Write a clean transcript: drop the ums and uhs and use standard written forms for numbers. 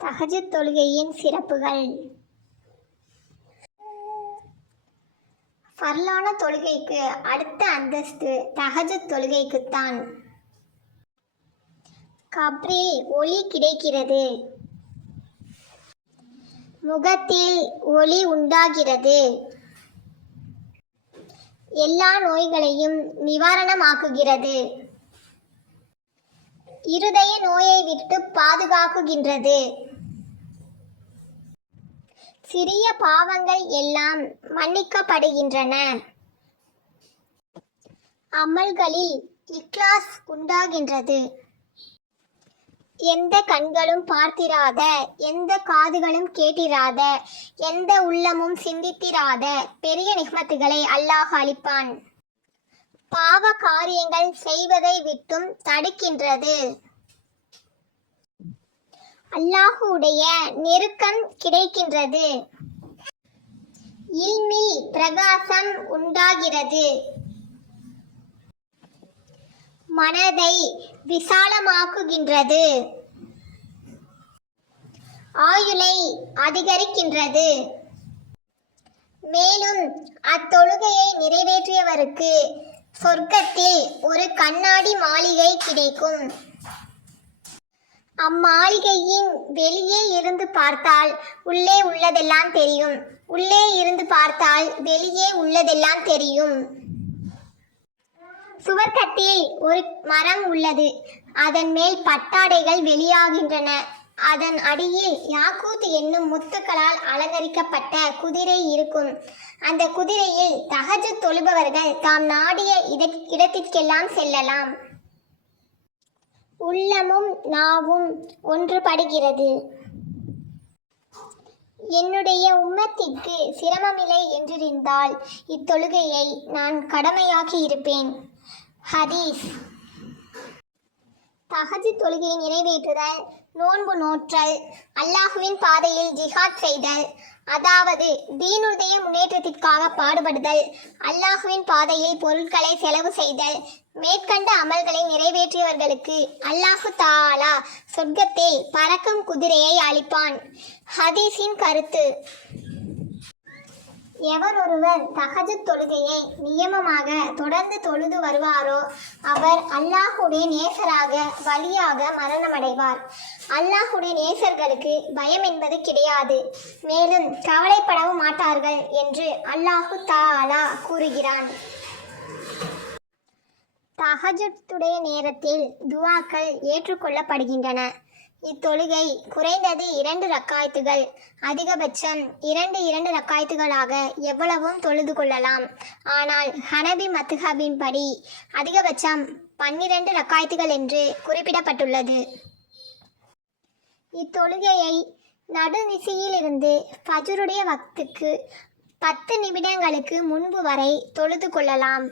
தஹஜ்ஜுத் தொழுகையின் சிறப்புகள். ஃபர்லான தொழுகைக்கு அடுத்த அந்தஸ்து தஹஜ்ஜுத் தொழுகைக்குத்தான். கப்ரில் ஒளி கிடைக்கிறது, முகத்தில் ஒளி உண்டாகிறது, எல்லா நோய்களையும் நிவாரணமாக்குகிறது, இருதய நோயை விட்டு பாதுகாக்குகின்றது, சிறிய பாவங்கள் எல்லாம் மன்னிக்கப்படுகின்றன, அமல்களில் இக்லாஸ் உண்டாகின்றது, எந்த கண்களும் பார்த்திராத, எந்த காதுகளும் கேட்டிராத, எந்த உள்ளமும் சிந்தித்திராத பெரிய நிஹ்மத்துகளை அல்லாஹ் அளிப்பான். பாவ காரியங்கள் செய்வதை விட்டும் தடுக்கின்றது. அல்லாஹுடைய நெருக்கம் கிடைக்கின்றது. இல்மில் பிரகாசம் உண்டாகிறது. மனதை விசாலமாக்குகின்றது. ஆயுளை அதிகரிக்கின்றது. மேலும் அத்தொழுகையை நிறைவேற்றியவருக்கு சொர்க்கத்தில் ஒரு கண்ணாடி மாளிகை கிடைக்கும். அம்மாளிகையின் வெளியே இருந்து பார்த்தால் உள்ளே உள்ளதெல்லாம் தெரியும், உள்ளே இருந்து பார்த்தால் வெளியே உள்ளதெல்லாம் தெரியும். சுவர்க்கத்தில் ஒரு மரம் உள்ளது, அதன் மேல் பட்டாடைகள் வெளியாகின்றன. அதன் அடியில் யாக்கூத் என்னும் முத்துக்களால் அலங்கரிக்கப்பட்ட குதிரை இருக்கும். அந்த குதிரையில் தஹஜ்ஜுத் தொழுபவர்கள் தாம் நாடிய இடத்திற்கெல்லாம் செல்லலாம். உள்ளமும் நாவும் ஒன்றுபடுகிறது. என்னுடைய உம்மத்திற்கு சிரமமில்லை என்றிருந்தால் இத்தொழுகையை நான் கடமையாக்கி இருப்பேன். ஹதீஸ். தஹஜ்ஜுத் தொழுகையை நிறைவேற்றுதல், நோன்பு நோற்றல், அல்லாஹுவின் பாதையில் ஜிஹாத் செய்தல், அதாவது தீனுடைய முன்னேற்றத்திற்காக பாடுபடுதல், அல்லாஹுவின் பாதையில் பொருட்களை செலவு செய்தல், மேற்கண்ட அமல்களை நிறைவேற்றியவர்களுக்கு அல்லாஹு தஆலா சொர்க்கத்தில் பறக்கும் குதிரையை அளிப்பான். ஹதீஸின் கருத்து. எவர் ஒருவர் தஹஜ்ஜுத் தொழுகையை நியமமாக தொடர்ந்து தொழுது வருவாரோ அவர் அல்லாஹுடைய நேசராக வலியாக மரணமடைவார். அல்லாஹுடைய நேசர்களுக்கு பயம் என்பது கிடையாது, மேலும் கவலைப்படவும் மாட்டார்கள் என்று அல்லாஹு தஆலா கூறுகிறான். தஹஜ்ஜுடைய நேரத்தில் துஆக்கள் ஏற்றுக்கொள்ளப்படுகின்றன. இத்தொழுகை குறைந்தது 2 ரக்காயத்துகள், அதிகபட்சம் 2 ரக்காயத்துகளாக எவ்வளவும் தொழுது கொள்ளலாம். ஆனால் ஹனபி மத்ஹபின் படி அதிகபட்சம் 12 ரக்காயத்துகள் என்று குறிப்பிடப்பட்டுள்ளது. இத்தொழுகையை நடுநிசியிலிருந்து ஃபஜ்ருடைய வக்துக்கு 10 நிமிடங்களுக்கு முன்பு வரை தொழுது கொள்ளலாம்.